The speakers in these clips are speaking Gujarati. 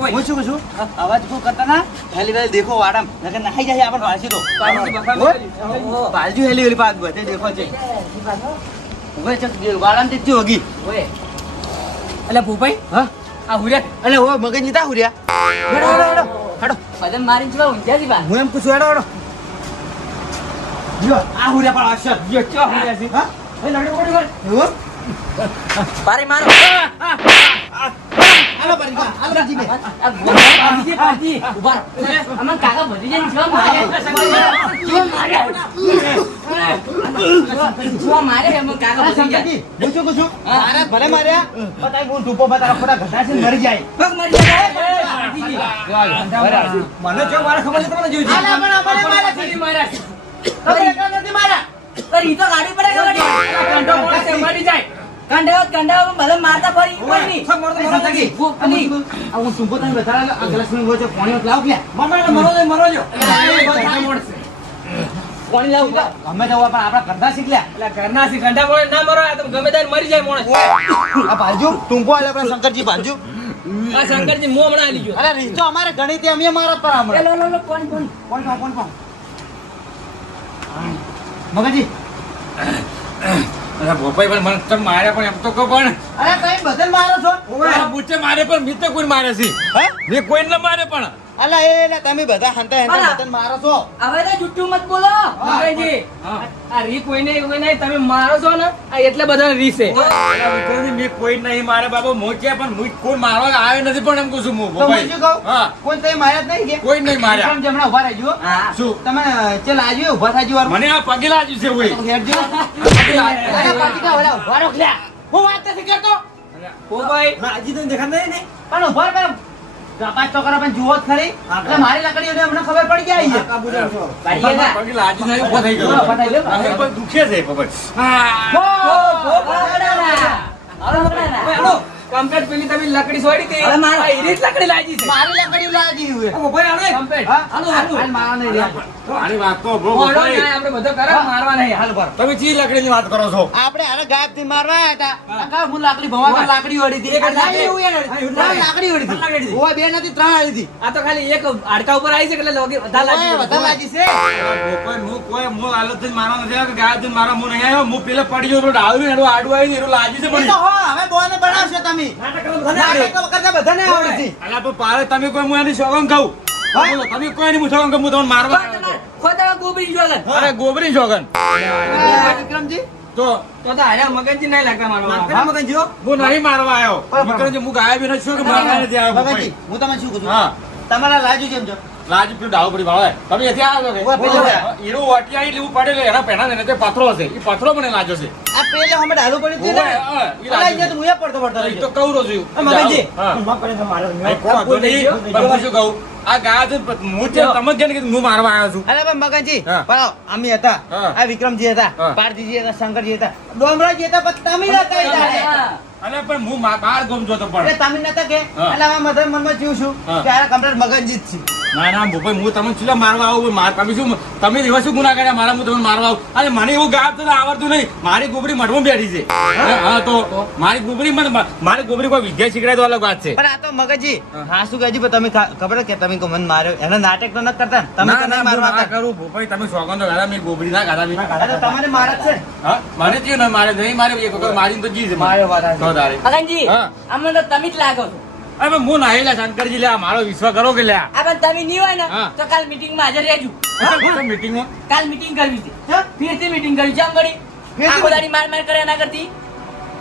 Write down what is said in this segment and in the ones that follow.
ભાઈ હું શું કહું છું અવાજ કોઈ કરતા ના હેલી વેલી દેખો વાડામ નકર નાહી જાય આપણે વાસી તો બાજુ હેલી વેલી પાક બધે દેખો છે હવે ચક વાડામ તે જો ગી ઓય એટલે ભૂભાઈ હા આ હુર્યા અલે ઓ મગજ નીતા હુર્યા હેડો હેડો હેડો હેડો બદન મારી જવા ઊંઝાજી બા હું એમ પૂછું હેડો હેડો જો આ હુર્યા પણ અક્ષર જો ચો હુર્યા છે હા એ લડો કોડી કર એવો પારે મારો હાલો પરી હાલો રાજી બે આ ગોળી પાજી ઉભા અમન કાકા ભરી જઈને જો મારે જો મારે અમન કાકા ભરી ગયા હું શું કહું છું મારા ભલે માર્યા બતાય હું ધૂપો બતારા ખોટા ઘટા છે મરી જાય પગ મરી જાય મને જો મારે ખબર છે તમને જોઈ આલા પણ આપણે મારા છે મારા તમે એકલા નથી મારા પર ઈ તો ગાડી પડે ગાડી કંડો મોડે મરી જાય કંડાવ ભલે મારતા ફરી ઉપરની સબ મરતો થકી અને આ હું સુંબો તને બતારા આ ગ્લાસ માં ગોચો પાણી લાવ કે મરો જો પાણી લાવ ગમે તો પણ આપડા કરતા શીખલ્યા એટલે ઘરના સી કંડા મોડે ના મરો આ તો ગમે ત્યારે મરી જાય મોણે આ બાજુ ટુંપો આલે આપડા શંકરજી બાજુ આ શંકરજી મો હમણાં આલી ગયો અરે રીતો અમારે ઘણી તે અમે મારા પર હમણાં લો કોણ મગજી અરે ભોપાઈ પણ મને તમે માર્યા પણ એમ તો કહો પણ અરે કઈ બદલ મારો છો આ બુચ્ચે મારે પણ મિત્ર કોઈ મારે છે હે મેં કોઈ ન મારે પણ અલા એ તમે બધા હંતા બદલ મારો છો હવે તો જુઠ્ઠું મત બોલો મગનજી આ રી કોઈને એવું નહીં તમે મારો છો ને આ એટલે બધા રી છે મેં કોઈ નહીં મારે બાબા મો ક્યાં પણ હું કોઈ મારવા આવે નથી પણ એમ કહું છું હું તો હું શું કહું હા કોઈ તઈ માર્યા જ નહીં કે કોઈ નહીં માર્યા વિક્રમ જમણા ઉભા રહેજો હા શું તમે ચલ આજુ ઉભા થાજો વાર મને આ પગે લાગ્યું છે કોઈ હેડજો અરે પાટીકા ઓલા ઉભા રહો લ્યા હું વાત નથી કરતો ઓ ભાઈ રાજી તો દેખાત નહીં ને પણ ઉભા રહો પાંચ ટોકરા પણ જુઓ જ ખરી એટલે મારી લાકડીઓ અમને ખબર પડી જાય છે પગે લાગી નહીં ઉભો થઈ ગયો ઉભો થઈ ગયો. અહીં પણ દુખે છે પગે કમ્પ્લેટ પેલી તમે લકડી છોડી હતી આ ઈરી જ લકડી લાગી છે મારી લાકડીઓ લાજી હુએ ઓ ભાઈ આને કમ્પ્લેટ હાલ મારા નહીં રહ્યા આની વાત તો ઓડો ના આપણે બધો કરે મારવા નહીં હાલ પર તમે ચી લકડીની વાત કરો છો આપણે આને ગાયબ થી મારવા આયા હતા કા હું લાકડી ભવા લાકડી ઓડી હતી એક જ લાકડી. એવું યાર લાકડી ઓડી હતી ઓય બે નથી ત્રણ આલી હતી આ તો ખાલી એક હાડકા ઉપર આવી છે એટલે લોગી બધા લાગી ઓય બધા લાજી છે કોઈ હું હાલત થી મારવા નથી આવ્યો કે ગાય થી મારવા હું નહીં આવ્યો હું પેલે પડી ગયો પેલો ડાળું એનું આડું આવી એનું લાગી છે એ મને તો હો હવે બોને બનાવશો તમે નાટક કરતા બધાને આવડે છે અલા પણ પારે તમે કોઈ હું એની સોગમ ખાઉં બોલો તમે કોઈ નહીં હું સોગમ ખાઉં હું તમને મારવા આવ્યો હતો. ખોટા ગોબરી જોગન અરે ગોબરી સોગન વિક્રમજી તો તો હારે મગનજી નહીં લાગતા મારવા મગનજી હો હું નહીં મારવા આવ્યો વિક્રમજી હું ગાયબ નથી છું કે મારવા નથી આવ્યો મગનજી કોઈ. હું તમને શું કહું છું હા તમારા લાજુ કેમ છો લાજી પેલું ડાળું પડી વાળો તમે એથી આવ્યો ઓય, પેલો કે હીરો વાટી આવી લેવું પડે એના પેના ને તે પથરો હશે એ પથરો મને લાગ્યો છે આ પેલે હમણાં ડાલુ પડી હતી ઓય, ને હા, ઈ ઓલા લાજુ. અહીંયા તો હું એ પડતો પડતો એ રહી તો કહું રહ્યો છું મગનજી હા. માં પડે તો મારો અહીં કોણ હતો નહીં, પણ હું શું કહું આ ગાય છે હું છે તમે કેમ કીધું હું મારવા આવ્યો છું અરે પણ મગનજી હા. પણ અમે હતા હા. આ વિક્રમજી હતા હા. પાર્થીજી હતા શંકરજી હતા ડોમરાજી હતા પણ તમે નતા ઈ દાડે. અને પણ હું બહાર ગમતો હતો એટલે પણ તમે નતા કે હા. એટલે આ મધર મનમાં જીવ છું હા. કે આ કમ્પ્લીટ મગનજી જ છે ના ના ભૂપાઈ હું તમને શું મારવા આવું તમે શું તમે એવા શું ગુના કર્યા મારા હું તમને મારવા આવું અને મને એવું ગાયબ તો આવડતું નહીં મારી ગોબરી મઢમાં બેઠી છે હા તો મારી ગોબરી મારી ગોબરી કોઈ વિદ્યા શીખડાય તો અલગ વાત છે પણ આ તો મગનજી હા શું કહેજી પણ તમે ખબર છે કે તમે કો મન માર્યો એનો નાટક તો ન કરતા ને? તમે તો નહીં મારવા હતા. કરું ભૂપાઈ તમે સોગંદ તો ગાધા મેં ગોબરી ના ગાધા અરે તો તમારે મારે જ છે ને? હા મને જ ના મારે નહીં મારે એક વખત મારીને તો જી છે માર્યો વાત આ છે. તો તારે મગનજી હા. અમને તો તમે જ લાગો છો અરે હું નાહી લે શંકરજી લે મારો વિશ્વાસ કરો કે લે આ પણ તમે નહીં હોય ને હા. તો કાલ મીટિંગ માં હાજર રહેજો મીટિંગમાં કાલ મીટિંગ કરવી છે હા? ફીરથી મીટિંગ કરવી છે આમ કરી ફીરથી આખો દાડી માર માર કરે એના કરતી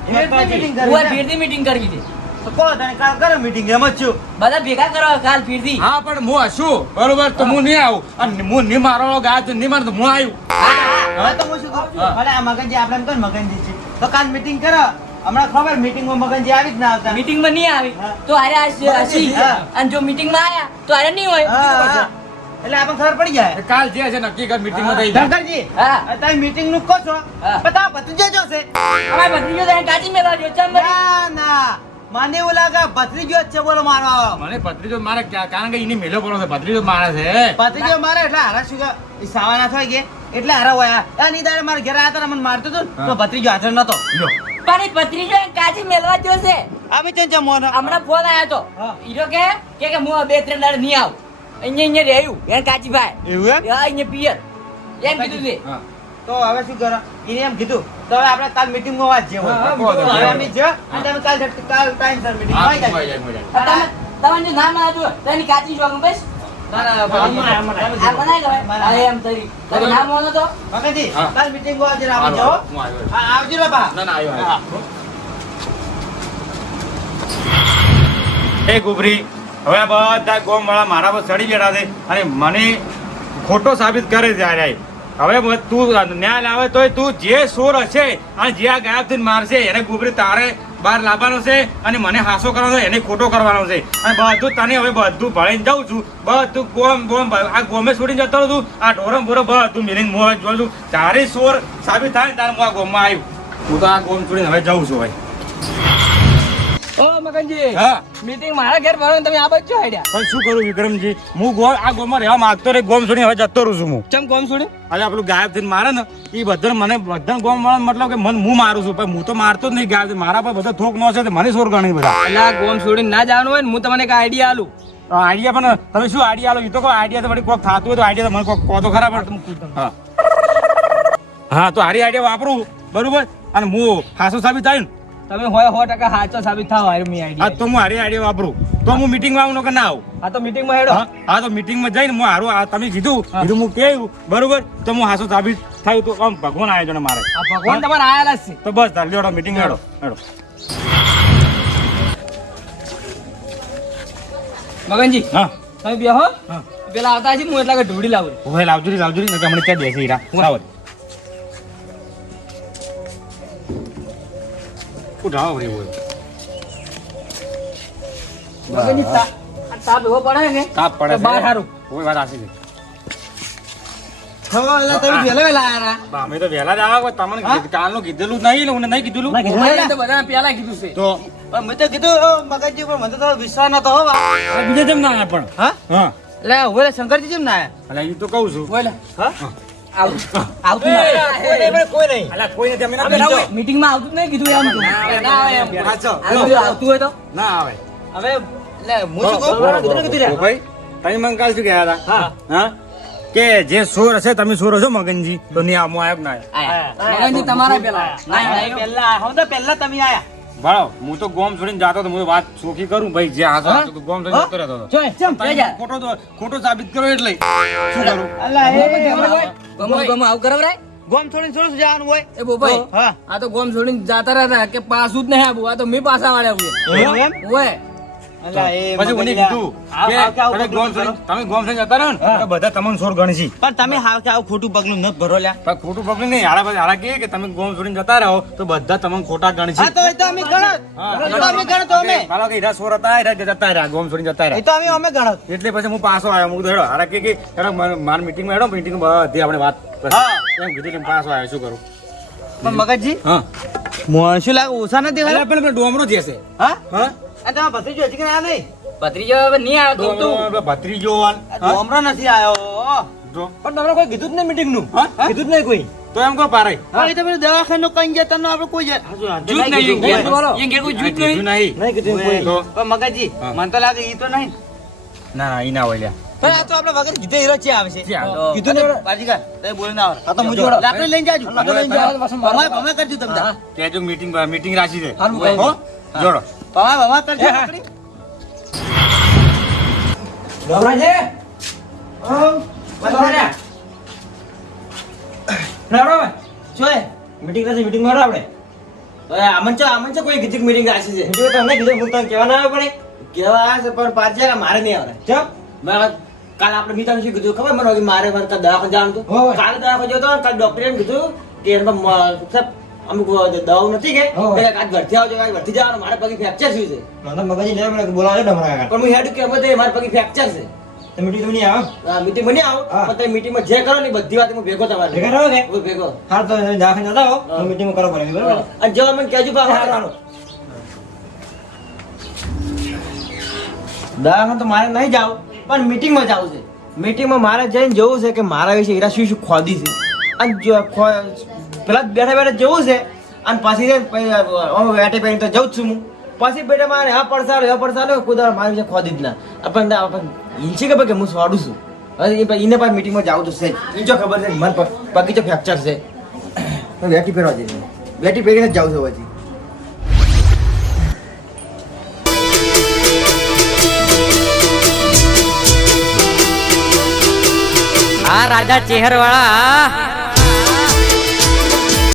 ફેરથી meeting કરવી હું છે? ફીરથી મીટિંગ કરવી છે તો કહો તને કાલ કરો meeting, એમ જ છું. બધા ભેગા કરો કાલ ફીરથી હા પણ હું હશું બરોબર તો હું નહીં આવું અને હું નહીં મારવાનો ગાય તો નહીં મારે તો હું આવ્યું હવે તો હું શું કહું? હા. ભલે આ મગનજી આપણે એમ કહો ને મગનજી છે તો કાલ meeting કરો. હમણાં ખબર meeting માં મગનજી આવી જ ના આવતા. મીટિંગ માં નહીં આવી હા. તો હારે હસી હા. અને જો મીટિંગ માં આયા તો હારે નહીં હોય હા, હા. એટલે આપણને ખબર પડી જાય. કાલ જે છે નક્કી કર મીટિંગમાં થઈ જાય શંકરજી, હા. તમે meeting નું કહો છો હા. પણ તારો ભત્રીજો જો છે. અમારે ભત્રીજો તો એને કાઢી મેળવા જો ચમ બની. ના ના મને એવું લાગે ભત્રીજો જ છે બોલો મારો આવો. મને ભત્રીજો મારે કારણ કે એની મેલો પડો છે ભત્રીજો મારે છે ભત્રીજો મારે એટલે હારા શું કે ઈ સાવાના થઈ ગયા એટલે હારા વયા આ ની દાડે મારા ઘરે આયા તા ને મને મારતો હતો ને તો ભત્રીજો હાજર નતો. લો. પપ્પાની ભત્રીજો એને કાચી મેલવા જો છે. અમે ચંચા મોન હમણાં ફોન આવ્યો તો હા. હીરો કે હું 2-3 દાડા નહીં આવું અહીંયા રહ્યું એને કાચીભાઈ એવું એમ હા, અહીંયા પિયર એમ કીધું છે. હા. તો હવે શું કરો એને એમ કીધું તો હવે આપણે કાલ મીટિંગ માં વાત જેવો હા, તો હવે અમે જો અને તમે કાલ ટાઈમ સર મીટિંગ હા, આવી મોય જાય જાય, મોય જાય. તમારે જો નામ આવ્યું તો એની કાચી જોવા બસ ના ના આ બનાય ગમે આ એમ તરી તમે નામ મોનો તો મગનજી હા. કાલ મીટિંગ માં આજે આવો જાઓ હું આવ્યો. હા આવજો રે બા ના, ના, આવ્યો, આવ્યો. એ ગુબરી હવે આ બધા ગોમ વાળા મારા પર ચડી બેઠા છે અને મને ખોટો સાબિત કરે છે આ રહ્યા. હવે તું ન્યાય લાવે તોય તું જે સોર હશે અને જે આ ગાયબ થઈને મારશે એને ગુબરી તારે બહાર લાવવાનો છે અને મને હાસો કરવાનો છે એને ખોટો કરવાનો છે અને બધું તને હવે બધું ભણીને જાઉં છું બધું ગોમ આ ગોમે છોડીને જતો રહું છું આ ઢોરમ બોરો બધું મિલીને મોં જોઉં છું તારે સોર સાબિત થાય ને તારે હું આ ગોમમાં આવ્યું હું તો આ ગોમ છોડીને હવે જાઉં છું ભાઈ. ઓ મગનજી હા મીટિંગ મારા ઘેર ભરવાનું તમે આ બાજુ આઈડિયા પણ શું કરું વિક્રમજી હું ગોમ આ ગોમમાં રહેવા માંગતો રે ગોમ છોડીને હવે જતો રહું છું હું ચમ કોમ છોડી અરે પેલું ગાયબ થઈને મારે ને એ બધા મને બધા ગોમ વાળા મતલબ કે મને હું મારું છું પણ હું તો મારતો જ નહીં ગાયબ થઈને. મારા પર બધા થોક નો છે તો મને સોર ગણી બધા એટલે આ ગોમ છોડીને ના જવાનું હોય ને હું તમને એક આઈડિયા આલું આઈડિયા પણ તમે શું આઈડિયા આલો એ તો કહો આઈડિયા તો વળી કોક થતું હોય તો આઈડિયા તો મને કોક કહો તો ખરા પણ હા હા તો હારી આઈડિયા વાપરું બરોબર અને હું હાસો સાબિત થાય ને તમે હોય 100% સાચો સાબિત થાવ હારી મી હા આઈડિયા તો હું હારી આઈડિયા વાપરું તો હું મીટિંગમાં આવું કે ના આવું આ તો મીટિંગ માં હેડો હા હા તો મીટિંગમાં જઈને હું હારું તમે કીધું હું કેવું બરોબર તો હું હાસો સાબિત થયું તો આમ ભગવાન આવ્યો છે ને મારે આ ભગવાન તમારે આયેલા જ છે તો બસ તાર લ્યો મીટિંગ હેડો હેડો મગનજી હા તમે બેહો હા પેલા આવતા છે હું એટલા કે ઢોળી લાવું ઓહે લાવજો ને હમણાં ક્યાં બેસી હીરા સાવર ઉઠાવો રે ઓય મગનજી તાપ એવો પડે ને તાપ પડે તો બહાર હારું કોઈ વાત આસી નહીં હવે એટલે તમે વેલા વેલા આયા બા, અમે તો વહેલા જ આવ્યા તમને કાલનું કીધેલું જ નહીં ને મને નહીં કીધેલું મેં તો બધાને પેલા કીધું છે તો પણ મેં તો કીધું મગનજી પણ મને તો વિશ્વાસ નતો હો બા. બીજા જેમ ના આવ્યા પણ હા હા એટલે હવે શંકરજી કેમ ના આયા એટલે એ તો કહું છું બોલે હા આવતું કોઈ નહીં અલા કોઈ નથી અમે ના આપણે બીજો. મીટિંગ માં આવતું જ નહીં કીધું એમ તો. ના આવે એમ. પાછો. આવતું હોય તો ના આવે હવે એટલે હું શું કહું ઓ ભાઈ તમે મને કાલ શું કહેતા હતા હા કે જે સોર હશે તમે સોર હશો મગનજી તો નહીં આમ આવ્યો કે ના આવ્યો મગનજી તમારા પેલા પહેલા હું તો પહેલા તમે આયા બરાબર હું તો ગોમ છોડીને જાતો તો હું વાત ચોખી કરું ભાઈ જે હાસો હાસો તો ગોમ છોડીને જતો રહેતો હતો તમે ખોટો સાબિત કરો એટલે શું કરું અલ્લા ગમો આવું કરાવરાય ગોમ થોડી થોડું જવાનું હોય એ બોભાઈ હા આ તો ગોમ છોડીને જાતા રહેતા કે પાછું જ નહીં આવું આ તો મેં પાછા વાળ્યા એમ ઓય અલ્લા એ પછી મને કીધું કે તમે ગોમ છોડીને જતા રહો ને તો બધા તમને સોર ગણશી પણ તમે હાવ કે આવું ખોટું પગલું ન ભરો લ્યા પણ ખોટું પકડ્યું નહીં હારા પછી હારા કહે કે તમે ગોમ છોડીને જતા રહો તો બધા તમને ખોટા ગણશી હા તો એ તો અમે ગણત એ તો અમે ગણત અમે માનો કે હીરા સોર હતા હીરા જતા રહ્યા ગોમ છોડીને જતા એ રહ્યા તો અમે ગણત એટલે પછી હું પાછો આવ્યો હું કીધું હેડો હારા કે હેડો મારી મીટિંગમાં હેડો મીટિંગ બધી આપણે વાત કરીએ. હા. એમ કીધું એટલે પાછો આવ્યો શું કરું પણ મગજજી હા મોં શું લાગે ઓછા નથી એટલે ખરા પેલો ડોમરો જે છે હા હા આ તમારા ભત્રીજો હજી કે આ નહીં ભત્રીજો હવે નહીં આવ્યો તો તું ડોમરો ભત્રીજો આ ડોમરો નથી આયો જો પણ તમને કોઈ કીધું જ નહીં મીટિંગ નું હા? કીધું જ નહીં કોઈ તો એમ કહો પારાય પણ એ તો પેલું દવાખાનું કઈ જતા નો આપણે કોઈ જૂથ નહીં કીધું. ઘેર બોલો એ ઘેર કોઈ જૂથ નહીં કીધું નહીં નહીં કીધું કોઈ તો? પણ મગજજી હા. મને તો લાગે ઈ તો નહીં ના ના ઈ ના હોય લ્યા પણ આ તો આપણે વગર કીધે હીરો છે આવે છે છે આ. કીધું ને બાજીગર તમે બોલી ના આવે આ તો હું જોડો. લાકડી લઈને જાજો ભમાય ભમાય કરજો તમે તાર. કેજો મીટિંગ રાખી છે હારું કહી હો જોડો ભમાય ભમાય કરજો લાકડી ગભરાજે જોય મીટિંગ નથી મીટિંગ માં આપણે હવે આમન છે કોઈ કીધું મીટિંગ રાખી છે મીટિંગ તમને કીધું હું તમને કહેવા ના આવે પડે કહેવા આવે છે પણ પાછા કે મારે નહીં આવે ચમ બરાબર કાલ આપણે મિતાને શું કીધું ખબર મને કે મારે કાલ દવાખાને જવાનું હતું કાલે દવાખાને જતો કાલ ડોક્ટરે એમ કીધું કે એમાં સાહેબ અમુક દવાઓ નથી કે આજ ઘરથી આવજો આજ ઘરથી જવાનું મારે પગે ફ્રેક્ચર થયું છે મને મગજ લે મને બોલાવે ડમરા કાકા પણ હું હેડ કે બધે મારે પગે ફ્રેક્ચર છે તો મીટિંગ તો નહીં આવો મીટિંગ માં નહીં આવો પણ તમે મીટિંગ માં જે કરો ને બધી વાત હું ભેગો તમારે ભેગા રહો કે હું ભેગો હા તો દવાખાને જતા હો તો મીટિંગ માં કરો પડે બરાબર અને જો મને કહેજો બા હારવાનું દવાખાને તો મારે નહીં જાવ પણ મીટિંગ માં જવું છે મીટિંગ માં મારે જઈને જોવું છે કે મારા વિશે હીરા શું શું ખોદી છે અને જો પેલા બેઠા બેઠા જોવું છે અને પછી છે ને પછી અમે વેટે પહેરીને તો જઉં જ છું હું પછી બેટા મારે આ પડસાલો કુદાળ મારી છે ખોદી જ ના આપણને ઈંચી ખબર કે હું સ્વાડું છું હવે એને પાછી મીટિંગમાં જાઉં તો છે ઈંચો ખબર છે મને પગીચો ફ્રેક્ચર છે વેટી પહેરવા જઈએ વેટી પહેરીને જ જાઉં છું પછી આ રાજા ચેહર વાળા